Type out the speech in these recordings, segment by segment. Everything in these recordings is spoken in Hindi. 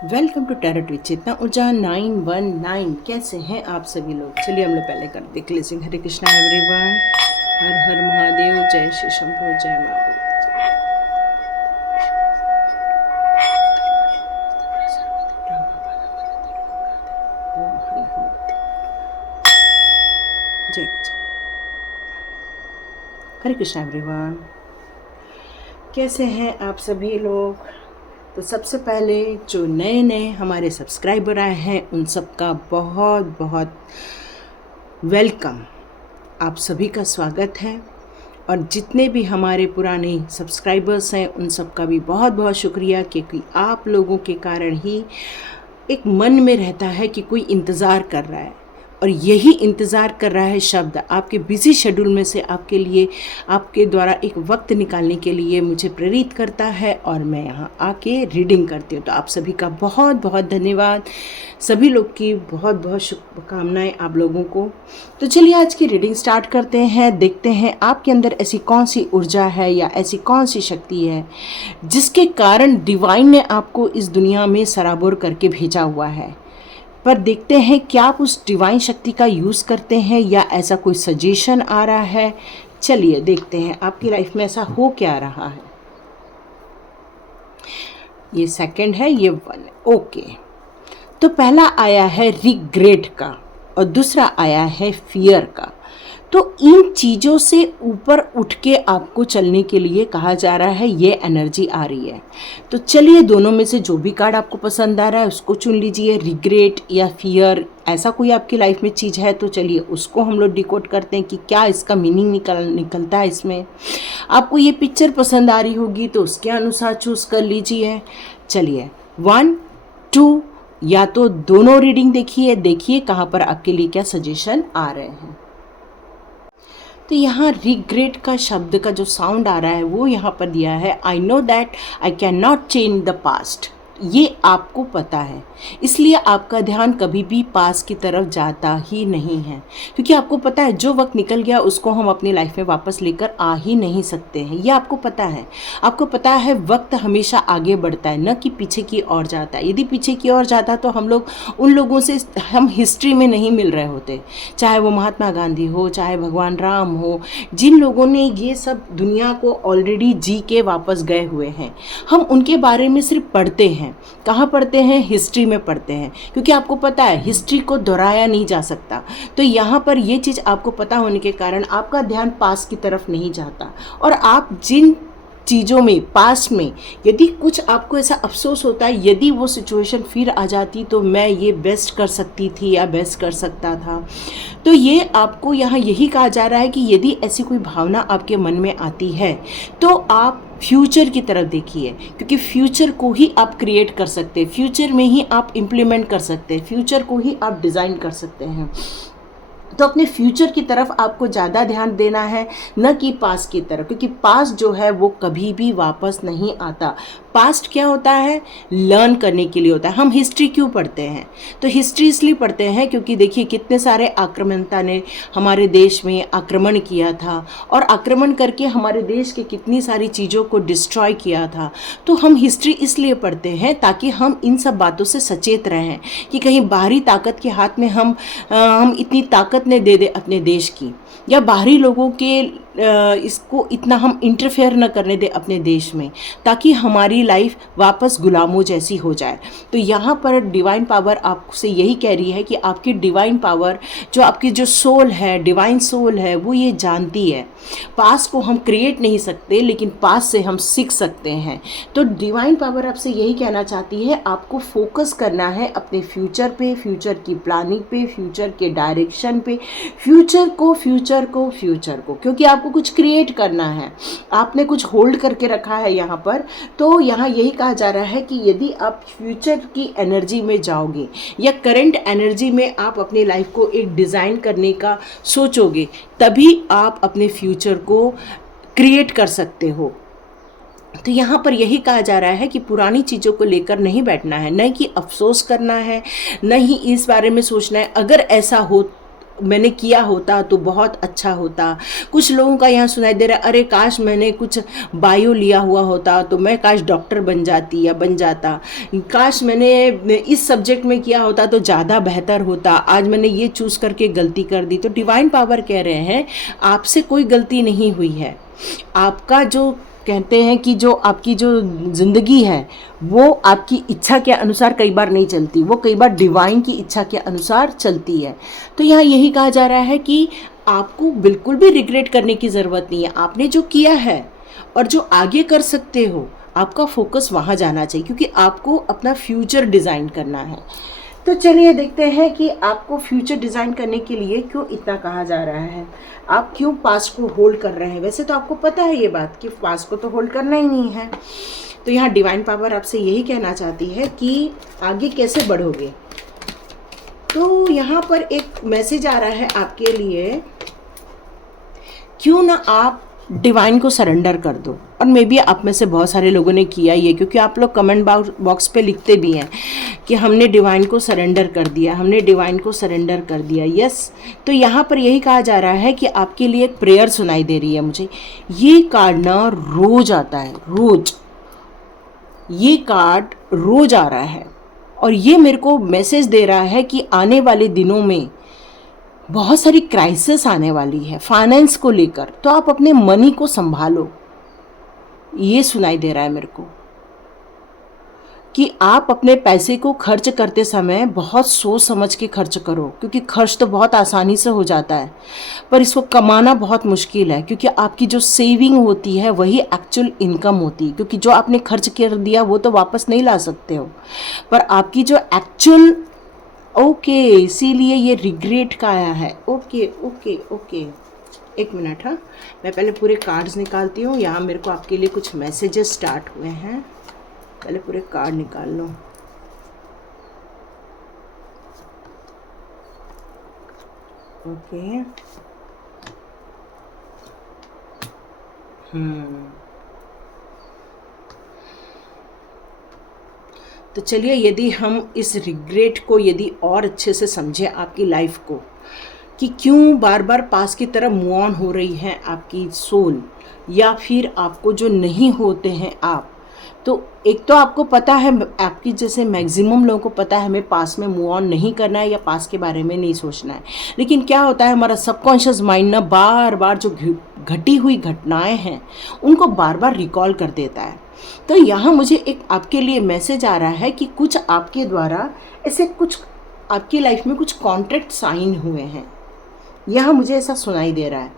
वेलकम टू टैरोट विद चेतना ऊर्जा 919। कैसे हैं आप सभी लोग। चलिए हम लोग पहले करते क्लेजिंग। हरे कृष्णा एवरीवन, हर हर महादेव, जय श्री शंभू, जय माँ जय। हरे कृष्णा एवरीवन, कैसे हैं आप सभी लोग। तो सबसे पहले जो नए नए हमारे सब्सक्राइबर आए हैं उन सबका बहुत बहुत वेलकम, आप सभी का स्वागत है। और जितने भी हमारे पुराने सब्सक्राइबर्स हैं उन सबका भी बहुत बहुत शुक्रिया, क्योंकि आप लोगों के कारण ही एक मन में रहता है कि कोई इंतज़ार कर रहा है, और यही इंतज़ार कर रहा है शब्द आपके बिजी शेड्यूल में से आपके लिए, आपके द्वारा एक वक्त निकालने के लिए मुझे प्रेरित करता है, और मैं यहाँ आके रीडिंग करती हूँ। तो आप सभी का बहुत बहुत धन्यवाद, सभी लोग की बहुत बहुत शुभकामनाएं आप लोगों को। तो चलिए आज की रीडिंग स्टार्ट करते हैं। देखते हैं आपके अंदर ऐसी कौन सी ऊर्जा है या ऐसी कौन सी शक्ति है जिसके कारण डिवाइन ने आपको इस दुनिया में सराबोर करके भेजा हुआ है। पर देखते हैं क्या आप उस डिवाइन शक्ति का यूज़ करते हैं या ऐसा कोई सजेशन आ रहा है। चलिए देखते हैं आपकी लाइफ में ऐसा हो क्या रहा है। ये सेकंड है, ये वन है। ओके, तो पहला आया है रिग्रेट का और दूसरा आया है फियर का। तो इन चीज़ों से ऊपर उठ के आपको चलने के लिए कहा जा रहा है, ये एनर्जी आ रही है। तो चलिए दोनों में से जो भी कार्ड आपको पसंद आ रहा है उसको चुन लीजिए। रिग्रेट या फियर, ऐसा कोई आपकी लाइफ में चीज़ है तो चलिए उसको हम लोग डिकोड करते हैं कि क्या इसका मीनिंग निकलता है इसमें। आपको ये पिक्चर पसंद आ रही होगी तो उसके अनुसार चूज़ कर लीजिए। चलिए 1 2, या तो दोनों रीडिंग देखिए कहाँ पर आपके लिए क्या सजेशन आ रहे हैं। तो यहाँ रिग्रेट का शब्द का जो साउंड आ रहा है वो यहाँ पर दिया है, I know that I can not change the past. ये आपको पता है, इसलिए आपका ध्यान कभी भी पास की तरफ जाता ही नहीं है, क्योंकि आपको पता है जो वक्त निकल गया उसको हम अपनी लाइफ में वापस लेकर आ ही नहीं सकते हैं। ये आपको पता है। आपको पता है वक्त हमेशा आगे बढ़ता है, न कि पीछे की ओर जाता है। यदि पीछे की ओर जाता तो हम लोग उन लोगों से हम हिस्ट्री में नहीं मिल रहे होते, चाहे वो महात्मा गांधी हो, चाहे भगवान राम हो, जिन लोगों ने ये सब दुनिया को ऑलरेडी जी के वापस गए हुए हैं। हम उनके बारे में सिर्फ पढ़ते हैं। कहाँ पढ़ते हैं? हिस्ट्री में पढ़ते हैं, क्योंकि आपको पता है हिस्ट्री को दोहराया नहीं जा सकता। तो यहाँ पर ये चीज़ आपको पता होने के कारण आपका ध्यान पास की तरफ नहीं जाता, और आप जिन चीज़ों में पास में यदि कुछ आपको ऐसा अफसोस होता है, यदि वो सिचुएशन फिर आ जाती तो मैं ये बेस्ट कर सकती थी या बेस्ट कर सकता था। तो ये आपको यहाँ यही कहा जा रहा है कि यदि ऐसी कोई भावना आपके मन में आती है तो आप फ्यूचर की तरफ देखिए, क्योंकि फ्यूचर को ही आप क्रिएट कर सकते हैं, फ्यूचर में ही आप इम्प्लीमेंट कर सकते हैं, फ्यूचर को ही आप डिज़ाइन कर सकते हैं। तो अपने फ्यूचर की तरफ आपको ज़्यादा ध्यान देना है, न कि पास्ट की तरफ, क्योंकि पास्ट जो है वो कभी भी वापस नहीं आता। पास्ट क्या होता है? लर्न करने के लिए होता है। हम हिस्ट्री क्यों पढ़ते हैं? तो हिस्ट्री इसलिए पढ़ते हैं क्योंकि देखिए कितने सारे आक्रमणता ने हमारे देश में आक्रमण किया था, और आक्रमण करके हमारे देश के कितनी सारी चीज़ों को डिस्ट्रॉय किया था। तो हम हिस्ट्री इसलिए पढ़ते हैं ताकि हम इन सब बातों से सचेत रहें कि कहीं बाहरी ताकत के हाथ में हम इतनी ताकत ने दे अपने देश की, या बाहरी लोगों के इसको इतना हम इंटरफेयर न करने दें अपने देश में, ताकि हमारी लाइफ वापस गुलामों जैसी हो जाए। तो यहाँ पर डिवाइन पावर आपसे यही कह रही है कि आपकी डिवाइन पावर, जो आपकी जो सोल है, डिवाइन सोल है, वो ये जानती है पास्ट को हम क्रिएट नहीं सकते, लेकिन पास्ट से हम सीख सकते हैं। तो डिवाइन पावर आपसे यही कहना चाहती है, आपको फोकस करना है अपने फ्यूचर पे, फ्यूचर की प्लानिंग पे, फ्यूचर के डायरेक्शन पे, फ्यूचर को क्योंकि आपको कुछ क्रिएट करना है। आपने कुछ होल्ड करके रखा है यहाँ पर। तो यहाँ यही कहा जा रहा है कि यदि आप फ्यूचर की एनर्जी में जाओगे या करंट एनर्जी में आप अपनी लाइफ को एक डिज़ाइन करने का सोचोगे, तभी आप अपने फ्यूचर को क्रिएट कर सकते हो। तो यहाँ पर यही कहा जा रहा है कि पुरानी चीज़ों को लेकर नहीं बैठना है, न कि अफसोस करना है, न ही इस बारे में सोचना है अगर ऐसा मैंने किया होता तो बहुत अच्छा होता। कुछ लोगों का यहाँ सुनाई दे रहा है, अरे काश मैंने कुछ बायो लिया हुआ होता तो मैं काश डॉक्टर बन जाती या बन जाता, काश मैंने इस सब्जेक्ट में किया होता तो ज़्यादा बेहतर होता, आज मैंने ये चूज़ करके गलती कर दी। तो डिवाइन पावर कह रहे हैं आपसे कोई गलती नहीं हुई है। आपका जो कहते हैं कि जो आपकी जो ज़िंदगी है वो आपकी इच्छा के अनुसार कई बार नहीं चलती, वो कई बार डिवाइन की इच्छा के अनुसार चलती है। तो यहाँ यही कहा जा रहा है कि आपको बिल्कुल भी रिग्रेट करने की ज़रूरत नहीं है। आपने जो किया है और जो आगे कर सकते हो, आपका फोकस वहाँ जाना चाहिए, क्योंकि आपको अपना फ्यूचर डिज़ाइन करना है। तो चलिए देखते हैं कि आपको फ्यूचर डिज़ाइन करने के लिए क्यों इतना कहा जा रहा है, आप क्यों पास्ट को होल्ड कर रहे हैं। वैसे तो आपको पता है ये बात कि पास्ट को तो होल्ड करना ही नहीं है। तो यहाँ डिवाइन पावर आपसे यही कहना चाहती है कि आगे कैसे बढ़ोगे। तो यहाँ पर एक मैसेज आ रहा है आपके लिए, क्यों ना आप डिवाइन को सरेंडर कर दो। और मे बी आप में से बहुत सारे लोगों ने किया ये, क्योंकि आप लोग कमेंट बॉक्स पे लिखते भी हैं कि हमने डिवाइन को सरेंडर कर दिया, हमने डिवाइन को सरेंडर कर दिया। यस, तो यहाँ पर यही कहा जा रहा है कि आपके लिए एक प्रेयर सुनाई दे रही है मुझे। ये कार्ड ना रोज आता है, रोज ये कार्ड रोज आ रहा है, और ये मेरे को मैसेज दे रहा है कि आने वाले दिनों में बहुत सारी क्राइसिस आने वाली है फाइनेंस को लेकर, तो आप अपने मनी को संभालो। ये सुनाई दे रहा है मेरे को कि आप अपने पैसे को खर्च करते समय बहुत सोच समझ के खर्च करो, क्योंकि खर्च तो बहुत आसानी से हो जाता है पर इसको कमाना बहुत मुश्किल है, क्योंकि आपकी जो सेविंग होती है वही एक्चुअल इनकम होती है। क्योंकि जो आपने खर्च कर दिया वो तो वापस नहीं ला सकते हो, पर आपकी जो एक्चुअल ओके, इसीलिए ये रिग्रेट का आया है। ओके ओके ओके, एक मिनट। हाँ, मैं पहले पूरे कार्ड्स निकालती हूँ। यहाँ मेरे को आपके लिए कुछ मैसेजेस स्टार्ट हुए हैं, पहले पूरे कार्ड निकाल लो। ओके, तो चलिए यदि हम इस रिग्रेट को यदि और अच्छे से समझें आपकी लाइफ को, कि क्यों बार बार पास की तरफ मूव ऑन हो रही है आपकी सोल, या फिर आपको जो नहीं होते हैं आप। तो एक तो आपको पता है, आपकी जैसे मैक्सिमम लोगों को पता है हमें पास में मूव ऑन नहीं करना है या पास के बारे में नहीं सोचना है, लेकिन क्या होता है हमारा सबकॉन्शियस माइंड ना बार बार जो घटी हुई घटनाएं हैं उनको बार बार रिकॉल कर देता है। तो यहाँ मुझे एक आपके लिए मैसेज आ रहा है कि कुछ आपके द्वारा ऐसे कुछ आपकी लाइफ में कुछ कॉन्ट्रैक्ट साइन हुए हैं, यहाँ मुझे ऐसा सुनाई दे रहा है,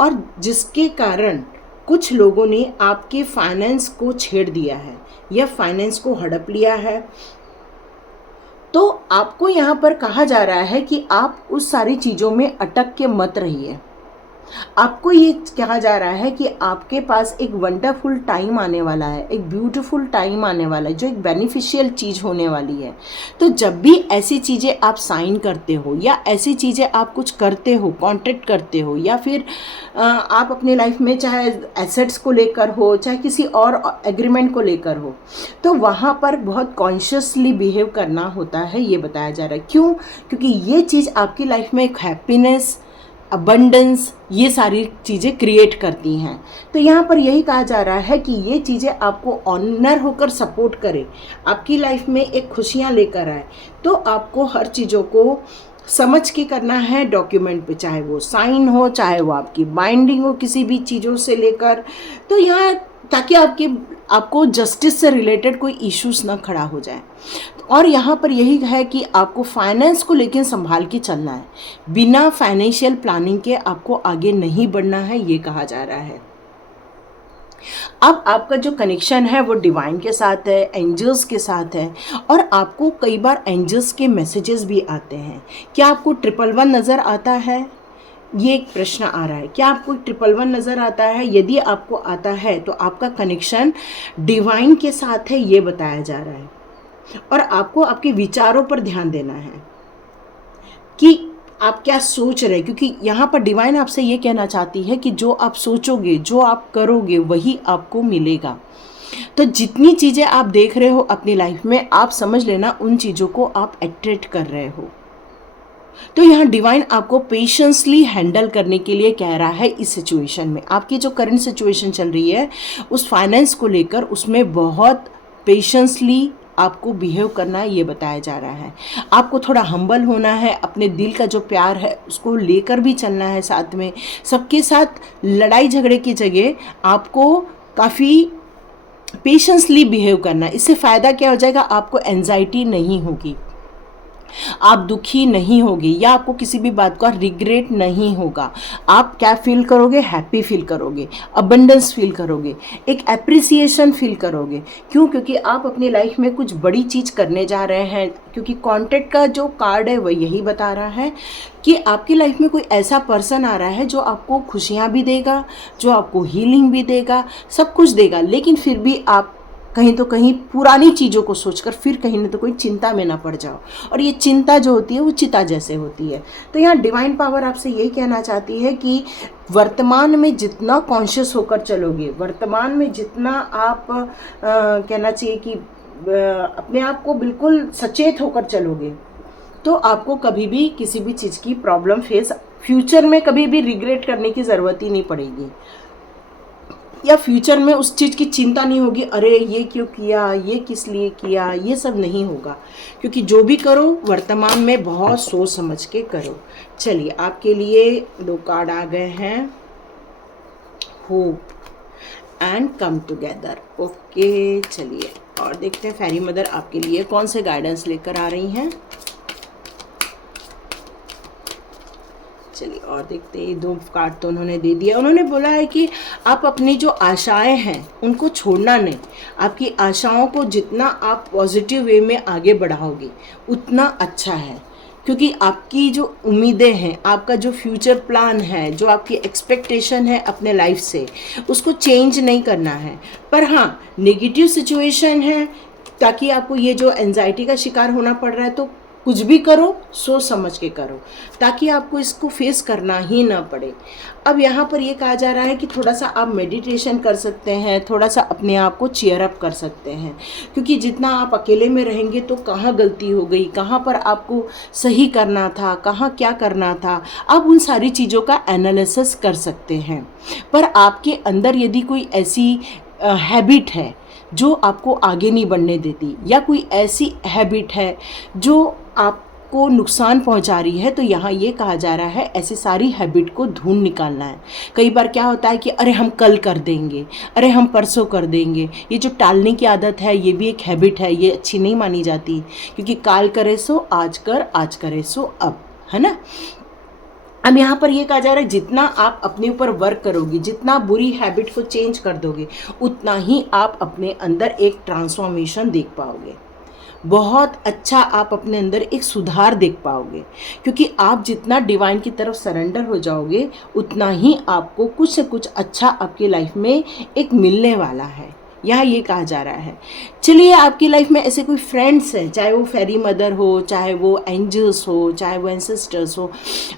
और जिसके कारण कुछ लोगों ने आपके फाइनेंस को छेड़ दिया है या फाइनेंस को हड़प लिया है। तो आपको यहाँ पर कहा जा रहा है कि आप उस सारी चीज़ों में अटक के मत रहिए। आपको ये कहा जा रहा है कि आपके पास एक वंडरफुल टाइम आने वाला है, एक ब्यूटीफुल टाइम आने वाला है, जो एक बेनिफिशियल चीज़ होने वाली है। तो जब भी ऐसी चीज़ें आप साइन करते हो या ऐसी चीज़ें आप कुछ करते हो, कॉन्ट्रैक्ट करते हो, या फिर आप अपनी लाइफ में चाहे एसेट्स को लेकर हो चाहे किसी और एग्रीमेंट को लेकर हो, तो वहाँ पर बहुत कॉन्शियसली बिहेव करना होता है, ये बताया जा रहा है। क्यों? क्योंकि ये चीज़ आपकी लाइफ में एक हैप्पीनेस, अबंडेंस, ये सारी चीज़ें क्रिएट करती हैं। तो यहाँ पर यही कहा जा रहा है कि ये चीज़ें आपको ऑनर होकर सपोर्ट करे, आपकी लाइफ में एक खुशियाँ लेकर आए। तो आपको हर चीज़ों को समझ के करना है डॉक्यूमेंट पे, चाहे वो साइन हो, चाहे वो आपकी बाइंडिंग हो किसी भी चीज़ों से लेकर। तो यहाँ ताकि आपको जस्टिस से रिलेटेड कोई इश्यूज ना खड़ा हो जाए। और यहाँ पर यही है कि आपको फाइनेंस को लेकिन संभाल के चलना है, बिना फाइनेंशियल प्लानिंग के आपको आगे नहीं बढ़ना है, ये कहा जा रहा है। अब आपका जो कनेक्शन है वो डिवाइन के साथ है, एंजल्स के साथ है, और आपको कई बार एंजल्स के मैसेजेस भी आते हैं। क्या आपको 111 नज़र आता है? ये एक प्रश्न आ रहा है, क्या आपको 111 नज़र आता है? यदि आपको आता है तो आपका कनेक्शन डिवाइन के साथ है, ये बताया जा रहा है। और आपको आपके विचारों पर ध्यान देना है कि आप क्या सोच रहे हैं, क्योंकि यहाँ पर डिवाइन आपसे ये कहना चाहती है कि जो आप सोचोगे, जो आप करोगे, वही आपको मिलेगा। तो जितनी चीज़ें आप देख रहे हो अपनी लाइफ में, आप समझ लेना उन चीज़ों को आप अट्रैक्ट कर रहे हो। तो यहाँ डिवाइन आपको पेशेंसली हैंडल करने के लिए कह रहा है इस सिचुएशन में। आपकी जो करंट सिचुएशन चल रही है उस फाइनेंस को लेकर, उसमें बहुत पेशेंसली आपको बिहेव करना है, ये बताया जा रहा है। आपको थोड़ा हम्बल होना है, अपने दिल का जो प्यार है उसको लेकर भी चलना है साथ में। सबके साथ लड़ाई झगड़े की जगह आपको काफ़ी पेशेंसली बिहेव करना है। इससे फ़ायदा क्या हो जाएगा, आपको एंजाइटी नहीं होगी, आप दुखी नहीं होगे, या आपको किसी भी बात का रिग्रेट नहीं होगा। आप क्या फील करोगे, हैप्पी फील करोगे, अबंडेंस फील करोगे, एक एप्रिसिएशन फील करोगे। क्यों? क्योंकि आप अपनी लाइफ में कुछ बड़ी चीज़ करने जा रहे हैं। क्योंकि कॉन्टेक्ट का जो कार्ड है वो यही बता रहा है कि आपकी लाइफ में कोई ऐसा पर्सन आ रहा है जो आपको खुशियाँ भी देगा, जो आपको हीलिंग भी देगा, सब कुछ देगा। लेकिन फिर भी आप कहीं तो कहीं पुरानी चीज़ों को सोचकर फिर कहीं ना तो कोई चिंता में ना पड़ जाओ, और ये चिंता जो होती है वो चिता जैसे होती है। तो यहाँ डिवाइन पावर आपसे यही कहना चाहती है कि वर्तमान में जितना कॉन्शियस होकर चलोगे, वर्तमान में जितना आप कहना चाहिए कि अपने आप को बिल्कुल सचेत होकर चलोगे, तो आपको कभी भी किसी भी चीज़ की प्रॉब्लम फेस फ्यूचर में कभी भी रिग्रेट करने की ज़रूरत ही नहीं पड़ेगी, या फ्यूचर में उस चीज़ की चिंता नहीं होगी, अरे ये क्यों किया, ये किस लिए किया, ये सब नहीं होगा। क्योंकि जो भी करो वर्तमान में बहुत सोच समझ के करो। चलिए, आपके लिए 2 कार्ड आ गए हैं, hope and come together. Okay, चलिए और देखते हैं फेरी मदर आपके लिए कौन से गाइडेंस लेकर आ रही हैं। चलिए और देखते हैं, 2 कार्ड तो उन्होंने दे दिया। उन्होंने बोला है कि आप अपनी जो आशाएं हैं उनको छोड़ना नहीं। आपकी आशाओं को जितना आप पॉजिटिव वे में आगे बढ़ाओगे उतना अच्छा है। क्योंकि आपकी जो उम्मीदें हैं, आपका जो फ्यूचर प्लान है, जो आपकी एक्सपेक्टेशन है अपने लाइफ से, उसको चेंज नहीं करना है। पर हाँ, नेगेटिव सिचुएशन है, ताकि आपको ये जो एंजाइटी का शिकार होना पड़ रहा है, तो कुछ भी करो सोच समझ के करो, ताकि आपको इसको फेस करना ही ना पड़े। अब यहाँ पर ये कहा जा रहा है कि थोड़ा सा आप मेडिटेशन कर सकते हैं, थोड़ा सा अपने आप को चीयर अप कर सकते हैं। क्योंकि जितना आप अकेले में रहेंगे तो कहाँ गलती हो गई, कहाँ पर आपको सही करना था, कहाँ क्या करना था, आप उन सारी चीज़ों का एनालिसिस कर सकते हैं। पर आपके अंदर यदि कोई ऐसी हैबिट है जो आपको आगे नहीं बढ़ने देती, या कोई ऐसी हैबिट है जो आपको नुकसान पहुंचा रही है, तो यहाँ ये कहा जा रहा है ऐसी सारी हैबिट को ढूंढ निकालना है। कई बार क्या होता है कि अरे हम कल कर देंगे, अरे हम परसों कर देंगे। ये जो टालने की आदत है ये भी एक हैबिट है, ये अच्छी नहीं मानी जाती। क्योंकि काल करे सो आज कर, आज करे सो अब, है ना। अब यहाँ पर ये कहा जा रहा है जितना आप अपने ऊपर वर्क करोगे, जितना बुरी हैबिट को चेंज कर दोगे, उतना ही आप अपने अंदर एक ट्रांसफॉर्मेशन देख पाओगे। बहुत अच्छा आप अपने अंदर एक सुधार देख पाओगे। क्योंकि आप जितना डिवाइन की तरफ सरेंडर हो जाओगे, उतना ही आपको कुछ से कुछ अच्छा आपकी लाइफ में एक मिलने वाला है, यहाँ ये कहा जा रहा है। चलिए, आपकी लाइफ में ऐसे कोई फ्रेंड्स हैं, चाहे वो फेरी मदर हो, चाहे वो एंजल्स हो, चाहे वो एंसेस्टर्स हो,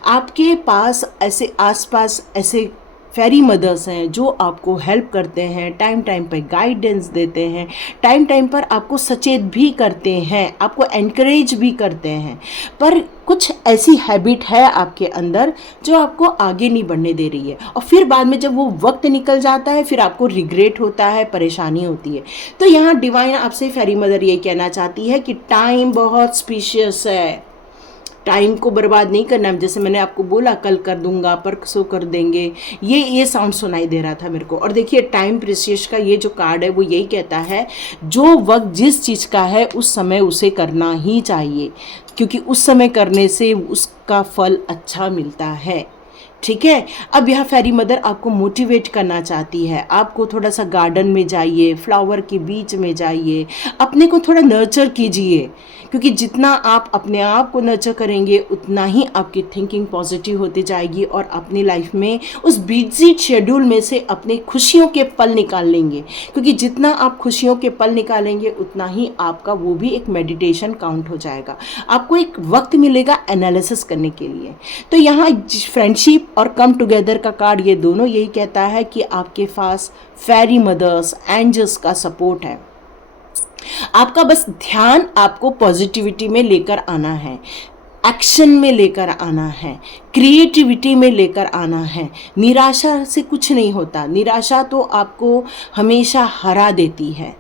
आपके पास ऐसे आसपास ऐसे फेरी मदर्स हैं जो आपको हेल्प करते हैं, टाइम टाइम पर गाइडेंस देते हैं, टाइम टाइम पर आपको सचेत भी करते हैं, आपको एनकरेज भी करते हैं। पर कुछ ऐसी हैबिट है आपके अंदर जो आपको आगे नहीं बढ़ने दे रही है, और फिर बाद में जब वो वक्त निकल जाता है फिर आपको रिग्रेट होता है, परेशानी होती है। तो यहाँ डिवाइन आपसे फेरी मदर ये कहना चाहती है कि टाइम बहुत स्पीशियस है, टाइम को बर्बाद नहीं करना। जैसे मैंने आपको बोला कल कर दूंगा, परसों कर देंगे, ये साउंड सुनाई दे रहा था मेरे को। और देखिए, टाइम प्रीशियस का ये जो कार्ड है वो यही कहता है जो वक्त जिस चीज़ का है उस समय उसे करना ही चाहिए, क्योंकि उस समय करने से उसका फल अच्छा मिलता है। ठीक है। अब यहाँ फेरी मदर आपको मोटिवेट करना चाहती है। आपको थोड़ा सा गार्डन में जाइए, फ्लावर के बीच में जाइए, अपने को थोड़ा नर्चर कीजिए। क्योंकि जितना आप अपने आप को नर्चर करेंगे उतना ही आपकी थिंकिंग पॉजिटिव होती जाएगी, और अपनी लाइफ में उस बिजी शेड्यूल में से अपने खुशियों के पल निकाल लेंगे। क्योंकि जितना आप खुशियों के पल निकालेंगे उतना ही आपका वो भी एक मेडिटेशन काउंट हो जाएगा। आपको एक वक्त मिलेगा एनालिसिस करने के लिए। तो यहाँ फ्रेंडशिप और कम टुगेदर का कार्ड, ये दोनों यही कहता है कि आपके पास फेरी मदर्स, एंजल्स का सपोर्ट है। आपका बस ध्यान आपको पॉजिटिविटी में लेकर आना है। एक्शन में लेकर आना है, क्रिएटिविटी में लेकर आना है। निराशा से कुछ नहीं होता, निराशा तो आपको हमेशा हरा देती है,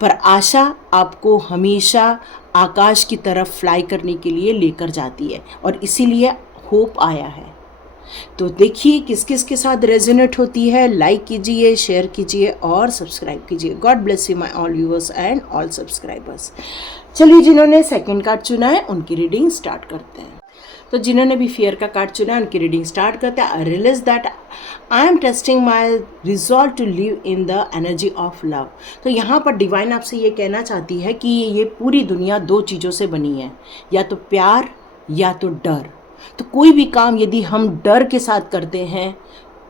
पर आशा आपको हमेशा आकाश की तरफ फ्लाई करने के लिए लेकर जाती है, और इसीलिए होप आया है। तो देखिए किस किस के साथ रेजोनेट होती है। लाइक कीजिए, शेयर कीजिए और सब्सक्राइब कीजिए। God bless you my all viewers and all subscribers. चलिए, जिन्होंने सेकंड कार्ड चुना है उनकी रीडिंग स्टार्ट करते हैं। तो जिन्होंने भी फियर का कार्ड चुना है उनकी रीडिंग स्टार्ट करते हैं। I realize that I am testing my resolve to live in the energy of love. तो यहाँ पर डिवाइन आपसे ये कहना चाहती है कि ये पूरी दुनिया दो चीज़ों से बनी है, या तो प्यार या तो डर। तो कोई भी काम यदि हम डर के साथ करते हैं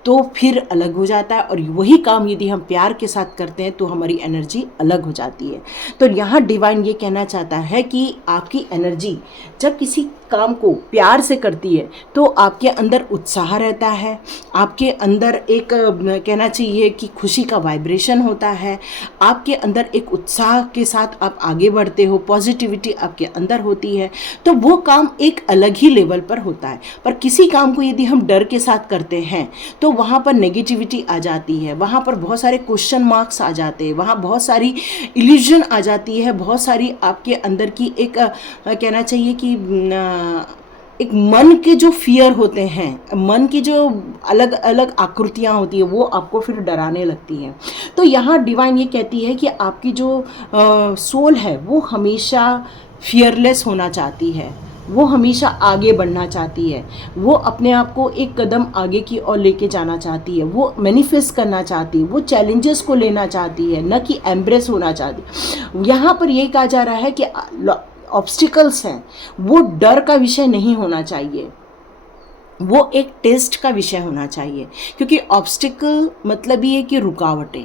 तो फिर अलग हो जाता है, और वही काम यदि हम प्यार के साथ करते हैं तो हमारी एनर्जी अलग हो जाती है। तो यहाँ डिवाइन ये कहना चाहता है कि आपकी एनर्जी जब किसी काम को प्यार से करती है तो आपके अंदर उत्साह रहता है, आपके अंदर एक कहना चाहिए कि खुशी का वाइब्रेशन होता है, आपके अंदर एक उत्साह के साथ आप आगे बढ़ते हो, पॉजिटिविटी आपके अंदर होती है। तो वो काम एक अलग ही लेवल पर होता है। पर किसी काम को यदि हम डर के साथ करते हैं तो वहाँ पर नेगेटिविटी आ जाती है, वहाँ पर बहुत सारे क्वेश्चन मार्क्स आ जाते हैं, वहाँ बहुत सारी इल्यूजन आ जाती है, बहुत सारी आपके अंदर की एक कहना चाहिए कि एक मन के जो फियर होते हैं, मन की जो अलग अलग आकृतियाँ होती है वो आपको फिर डराने लगती हैं। तो यहाँ डिवाइन ये कहती है कि आपकी जो सोल है वो हमेशा फियरलेस होना चाहती है, वो हमेशा आगे बढ़ना चाहती है, वो अपने आप को एक कदम आगे की ओर लेके जाना चाहती है, वो मैनिफेस्ट करना चाहती है, वो चैलेंजेस को लेना चाहती है, न कि एम्ब्रेस होना चाहती। यहाँ पर ये कहा जा रहा है कि ऑब्स्टिकल्स हैं वो डर का विषय नहीं होना चाहिए, वो एक टेस्ट का विषय होना चाहिए। क्योंकि ऑब्स्टिकल मतलब ये कि रुकावटें,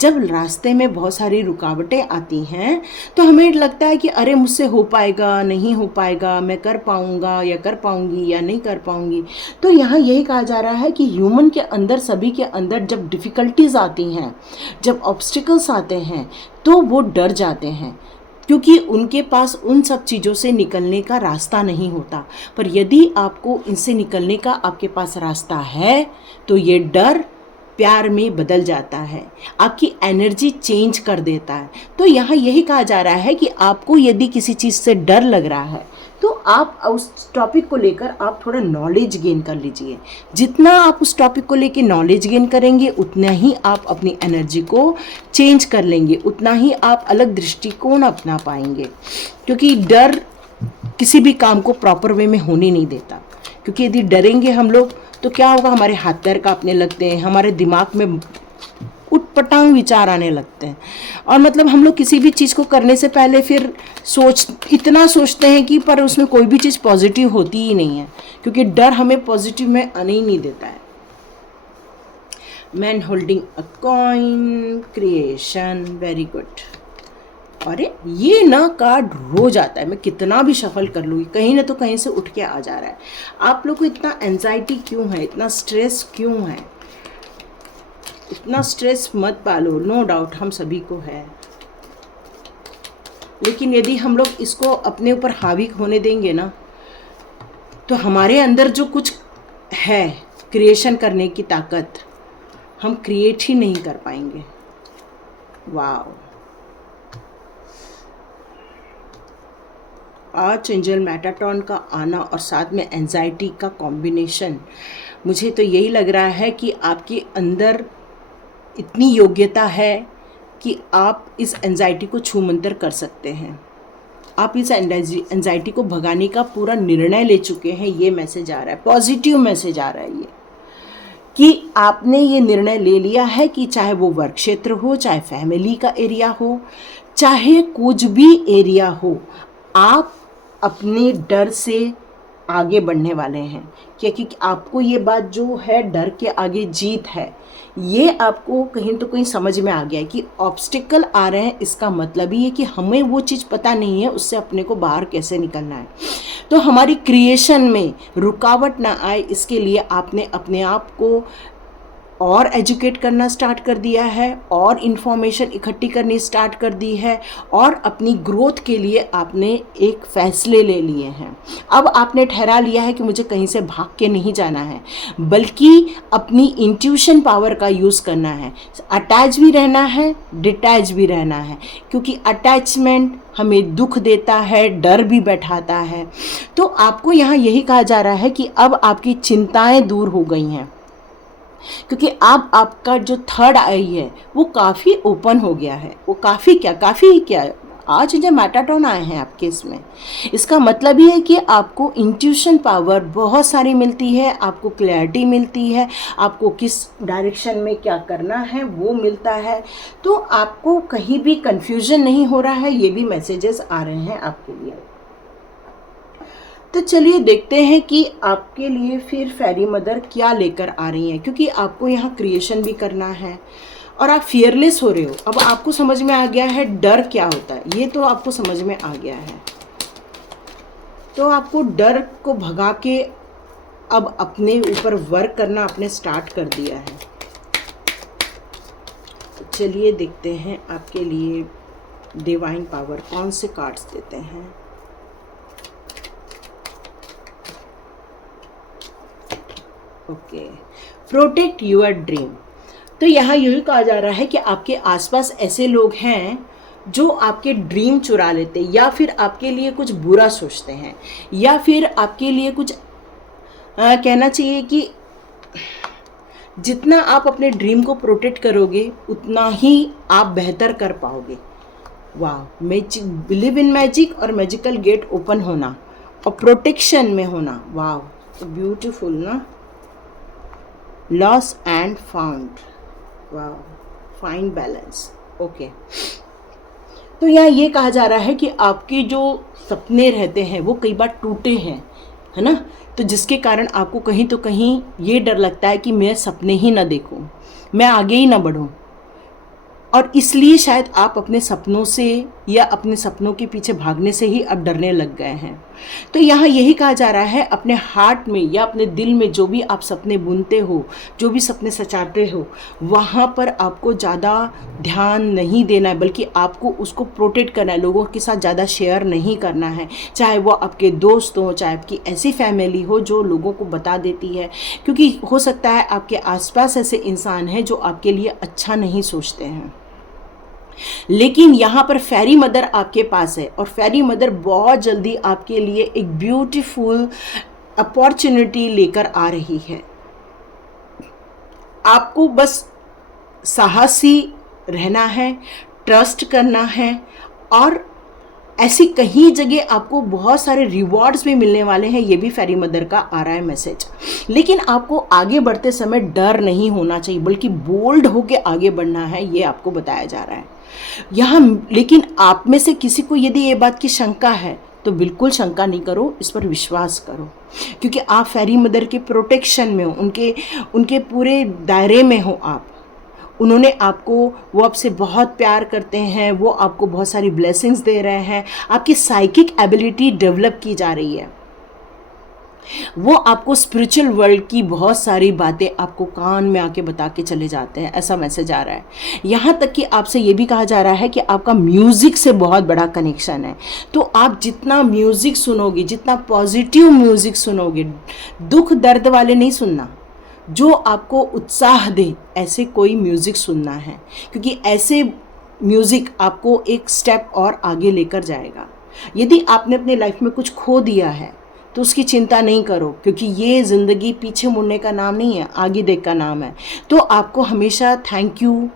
जब रास्ते में बहुत सारी रुकावटें आती हैं तो हमें लगता है कि अरे मुझसे हो पाएगा, नहीं हो पाएगा, मैं कर पाऊँगा या कर पाऊँगी या नहीं कर पाऊँगी। तो यहाँ यही कहा जा रहा है कि ह्यूमन के अंदर, सभी के अंदर जब डिफ़िकल्टीज़ आती हैं, जब ऑब्स्टिकल्स आते हैं तो वो डर जाते हैं, क्योंकि उनके पास उन सब चीज़ों से निकलने का रास्ता नहीं होता। पर यदि आपको इनसे निकलने का आपके पास रास्ता है तो ये डर प्यार में बदल जाता है, आपकी एनर्जी चेंज कर देता है। तो यहाँ यही कहा जा रहा है कि आपको यदि किसी चीज़ से डर लग रहा है तो आप उस टॉपिक को लेकर आप थोड़ा नॉलेज गेन कर लीजिए। जितना आप उस टॉपिक को लेकर नॉलेज गेन करेंगे उतना ही आप अपनी एनर्जी को चेंज कर लेंगे, उतना ही आप अलग दृष्टिकोण अपना पाएंगे। क्योंकि डर किसी भी काम को प्रॉपर वे में होने नहीं देता। क्योंकि यदि डरेंगे हम लोग तो क्या होगा, हमारे हाथ पैर कांपने लगते हैं, हमारे दिमाग में उटपटांग विचार आने लगते हैं, और मतलब हम लोग किसी भी चीज़ को करने से पहले फिर इतना सोचते हैं कि पर उसमें कोई भी चीज़ पॉजिटिव होती ही नहीं है, क्योंकि डर हमें पॉजिटिव में आने ही नहीं देता है। Man holding a coin, creation, very good. अरे ये ना कार्ड रोज आता है, मैं कितना भी शफल कर लूँगी कहीं ना तो कहीं से उठ के आ जा रहा है। आप लोग को इतना एंजाइटी क्यों है, इतना स्ट्रेस क्यों है? इतना स्ट्रेस मत पालो, नो डाउट हम सभी को है, लेकिन यदि हम लोग इसको अपने ऊपर हावी होने देंगे ना तो हमारे अंदर जो कुछ है क्रिएशन करने की ताकत, हम क्रिएट ही नहीं कर पाएंगे। वाओ, आर्चएंजल मेटाट्रॉन का आना और साथ में एंजाइटी का कॉम्बिनेशन, मुझे तो यही लग रहा है कि आपके अंदर इतनी योग्यता है कि आप इस एंजाइटी को छूमंतर कर सकते हैं। आप इस एंजाइटी को भगाने का पूरा निर्णय ले चुके हैं। ये मैसेज आ रहा है, पॉजिटिव मैसेज आ रहा है ये, कि आपने ये निर्णय ले लिया है कि चाहे वो वर्क क्षेत्र हो, चाहे फैमिली का एरिया हो, चाहे कुछ भी एरिया हो, आप अपने डर से आगे बढ़ने वाले हैं। क्योंकि आपको ये बात जो है, डर के आगे जीत है, ये आपको कहीं तो कहीं समझ में आ गया है कि ऑब्स्टिकल आ रहे हैं, इसका मतलब ही है कि हमें वो चीज़ पता नहीं है उससे अपने को बाहर कैसे निकलना है। तो हमारी क्रिएशन में रुकावट ना आए इसके लिए आपने अपने आप को और एजुकेट करना स्टार्ट कर दिया है और इन्फॉर्मेशन इकट्ठी करनी स्टार्ट कर दी है और अपनी ग्रोथ के लिए आपने एक फ़ैसले ले लिए हैं। अब आपने ठहरा लिया है कि मुझे कहीं से भाग के नहीं जाना है, बल्कि अपनी इंट्यूशन पावर का यूज़ करना है। अटैच भी रहना है, डिटैच भी रहना है, क्योंकि अटैचमेंट हमें दुख देता है, डर भी बैठाता है। तो आपको यहाँ यही कहा जा रहा है कि अब आपकी चिंताएं दूर हो गई हैं, क्योंकि अब आपका जो थर्ड आई है वो काफ़ी ओपन हो गया है। वो काफ़ी क्या आज जो मैटाटोन आए हैं आपके इसमें, इसका मतलब ये है कि आपको इंट्यूशन पावर बहुत सारी मिलती है, आपको क्लैरिटी मिलती है, आपको किस डायरेक्शन में क्या करना है वो मिलता है। तो आपको कहीं भी कंफ्यूजन नहीं हो रहा है, ये भी मैसेजेस आ रहे हैं आपके लिए। तो चलिए देखते हैं कि आपके लिए फिर फेरी मदर क्या लेकर आ रही हैं, क्योंकि आपको यहाँ क्रिएशन भी करना है और आप फियरलेस हो रहे हो। अब आपको समझ में आ गया है डर क्या होता है, ये तो आपको समझ में आ गया है। तो आपको डर को भगा के अब अपने ऊपर वर्क करना आपने स्टार्ट कर दिया है। तो चलिए देखते हैं आपके लिए डिवाइन पावर कौन से कार्ड्स देते हैं। Okay, protect your dream. तो यहाँ यही कहा जा रहा है कि आपके आसपास ऐसे लोग हैं जो आपके ड्रीम चुरा लेते हैं, या फिर आपके लिए कुछ बुरा सोचते हैं, या फिर आपके लिए कुछ कहना चाहिए कि जितना आप अपने ड्रीम को प्रोटेक्ट करोगे उतना ही आप बेहतर कर पाओगे। वाह, बिलीव इन मैजिक और मैजिकल गेट ओपन होना और प्रोटेक्शन में होना। वाह, ब्यूटीफुल ना। लॉस एंड फाउंड, वाह, फाइन बैलेंस। ओके, तो यहाँ ये कहा जा रहा है कि आपके जो सपने रहते हैं वो कई बार टूटे हैं, है ना, तो जिसके कारण आपको कहीं तो कहीं ये डर लगता है कि मैं सपने ही ना देखूं, मैं आगे ही ना बढ़ूं, और इसलिए शायद आप अपने सपनों से या अपने सपनों के पीछे भागने से ही अब डरने लग गए हैं। तो यहाँ यही कहा जा रहा है, अपने हार्ट में या अपने दिल में जो भी आप सपने बुनते हो, जो भी सपने सचाते हो, वहाँ पर आपको ज़्यादा ध्यान नहीं देना है, बल्कि आपको उसको प्रोटेक्ट करना है। लोगों के साथ ज़्यादा शेयर नहीं करना है, चाहे वो आपके दोस्त हो, चाहे आपकी ऐसी फैमिली हो जो लोगों को बता देती है, क्योंकि हो सकता है आपके आसपास ऐसे इंसान हैं जो आपके लिए अच्छा नहीं सोचते हैं। लेकिन यहाँ पर फेरी मदर आपके पास है, और फेरी मदर बहुत जल्दी आपके लिए एक ब्यूटीफुल अपॉर्चुनिटी लेकर आ रही है। आपको बस साहसी रहना है, ट्रस्ट करना है, और ऐसी कहीं जगह आपको बहुत सारे रिवॉर्ड्स भी मिलने वाले हैं। ये भी फेरी मदर का आ रहा है मैसेज। लेकिन आपको आगे बढ़ते समय डर नहीं होना चाहिए, बल्कि बोल्ड होके आगे बढ़ना है, ये आपको बताया जा रहा है यहाँ। लेकिन आप में से किसी को यदि ये बात की शंका है तो बिल्कुल शंका नहीं करो, इस पर विश्वास करो, क्योंकि आप फेरी मदर के प्रोटेक्शन में हो, उनके पूरे दायरे में हो आप। उन्होंने आपको, वो आपसे बहुत प्यार करते हैं, वो आपको बहुत सारी ब्लेसिंग्स दे रहे हैं, आपकी साइकिक एबिलिटी डेवलप की जा रही है, वो आपको स्पिरिचुअल वर्ल्ड की बहुत सारी बातें आपको कान में आके बता के चले जाते हैं, ऐसा मैसेज आ रहा है। यहाँ तक कि आपसे ये भी कहा जा रहा है कि आपका म्यूज़िक से बहुत बड़ा कनेक्शन है। तो आप जितना म्यूज़िक सुनोगे, जितना पॉजिटिव म्यूज़िक सुनोगे, दुख दर्द वाले नहीं सुनना, जो आपको उत्साह दे ऐसे कोई म्यूज़िक सुनना है, क्योंकि ऐसे म्यूज़िक आपको एक स्टेप और आगे लेकर जाएगा। यदि आपने अपने लाइफ में कुछ खो दिया है तो उसकी चिंता नहीं करो, क्योंकि ये ज़िंदगी पीछे मुड़ने का नाम नहीं है, आगे देख का नाम है। तो आपको हमेशा thank you,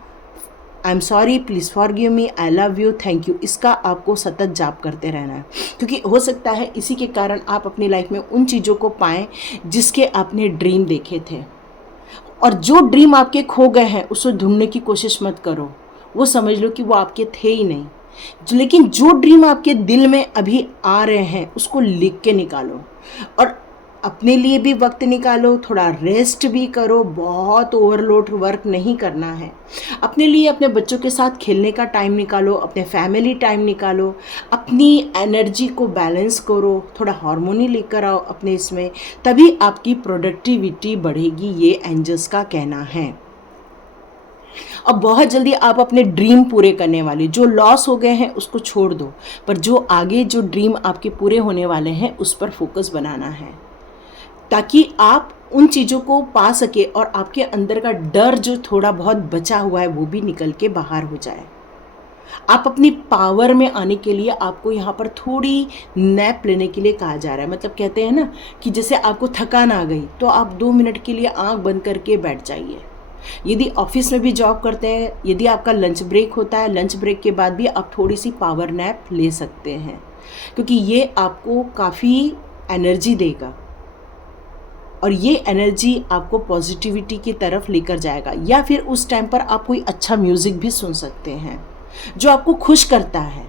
I am sorry, please forgive me, I love you, thank you, इसका आपको सतत जाप करते रहना है, क्योंकि हो सकता है इसी के कारण आप अपनी लाइफ में उन चीज़ों को पाएँ जिसके आपने ड्रीम देखे थे। और जो ड्रीम आपके खो गए हैं उसको ढूंढने की कोशिश मत करो, वो समझ लो कि वो आपके थे ही नहीं। लेकिन जो ड्रीम आपके दिल में अभी आ रहे हैं उसको लिख के निकालो, और अपने लिए भी वक्त निकालो, थोड़ा रेस्ट भी करो, बहुत ओवरलोड वर्क नहीं करना है। अपने लिए, अपने बच्चों के साथ खेलने का टाइम निकालो, अपने फैमिली टाइम निकालो, अपनी एनर्जी को बैलेंस करो, थोड़ा हार्मोनी लेकर आओ अपने इसमें, तभी आपकी प्रोडक्टिविटी बढ़ेगी, ये एंजल्स का कहना है। अब बहुत जल्दी आप अपने ड्रीम पूरे करने वाले, जो लॉस हो गए हैं उसको छोड़ दो, पर जो आगे जो ड्रीम आपके पूरे होने वाले हैं उस पर फोकस बनाना है, ताकि आप उन चीज़ों को पा सके और आपके अंदर का डर जो थोड़ा बहुत बचा हुआ है वो भी निकल के बाहर हो जाए। आप अपनी पावर में आने के लिए आपको यहाँ पर थोड़ी नैप लेने के लिए कहा जा रहा है। मतलब कहते हैं ना कि जैसे आपको थकान आ गई तो आप 2 मिनट के लिए आंख बंद करके बैठ जाइए। यदि ऑफिस में भी जॉब करते हैं, यदि आपका लंच ब्रेक होता है, लंच ब्रेक के बाद भी आप थोड़ी सी पावर नैप ले सकते हैं, क्योंकि ये आपको काफ़ी एनर्जी देगा और ये एनर्जी आपको पॉजिटिविटी की तरफ लेकर जाएगा। या फिर उस टाइम पर आप कोई अच्छा म्यूज़िक भी सुन सकते हैं जो आपको खुश करता है।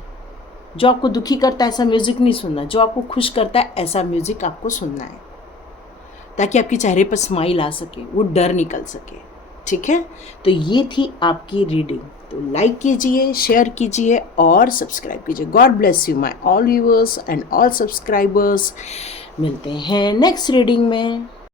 जो आपको दुखी करता है ऐसा म्यूज़िक नहीं सुनना, जो आपको खुश करता है ऐसा म्यूज़िक आपको सुनना है, ताकि आपके चेहरे पर स्माइल आ सके, वो डर निकल सके। ठीक है, तो ये थी आपकी रीडिंग। तो लाइक कीजिए, शेयर कीजिए और सब्सक्राइब कीजिए। God bless you my all viewers and all subscribers. मिलते हैं नेक्स्ट रीडिंग में।